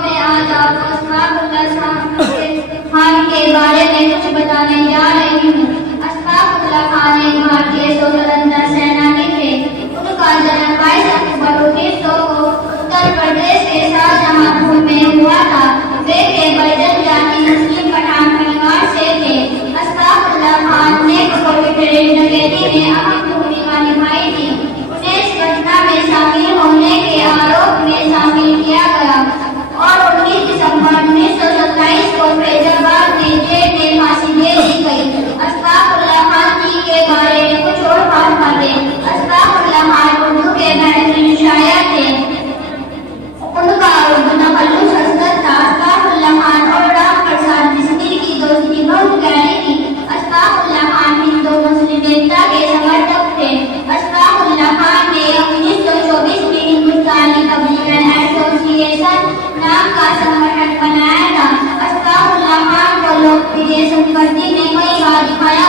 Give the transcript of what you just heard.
میں آج آپ کو اسحاق اللہ خان کے بارے میں کچھ بتانے جا رہی ہوں۔ اسحاق اللہ خان ایک بھارتی سوتنترتا سینانی تھے۔ ان کا جنم 22 اکتوبر 1900 کو اتر پردیش کے شاہجہاں پور میں ہوا تھا۔ وہ ایک بڑھئی جاتی مسلم پٹھان پریوار سے تھے۔ اسحاق اللہ خان نے کوئی ٹرین ڈکیتی میں اہم بھومکا نبھائی تھی۔ انہیں اس گھٹنا میں شامل ہونے کے آروپ میں شامل کیا گیا اور 19 دسمبر 1927 کو فیض آباد میں جیل میں پھانسی دے دی گئی۔ اسحاق اللہ خان جی کے بارے میں کچھ اور خاص باتیں۔ اسحاق اللہ خان اردو کے بہترین شاعر تھے۔ ان کا اردو تخلص حسرت تھا۔ اسحاق اللہ خان اور رام پرساد بسمل کی دوستی بہت گہری تھی۔ اسحاق اللہ خان ہندو مسلم ایکتا کے سمرتھک تھے۔ اسحاق اللہ خان نے 1924 میں ہندوستانی تبلیغ ایسوسی ایشن نام کا سنگٹھن بنایا تھا۔ اسحاق اللہ خان کو لوگ ودیش سمپتی میں کئی بار دکھایا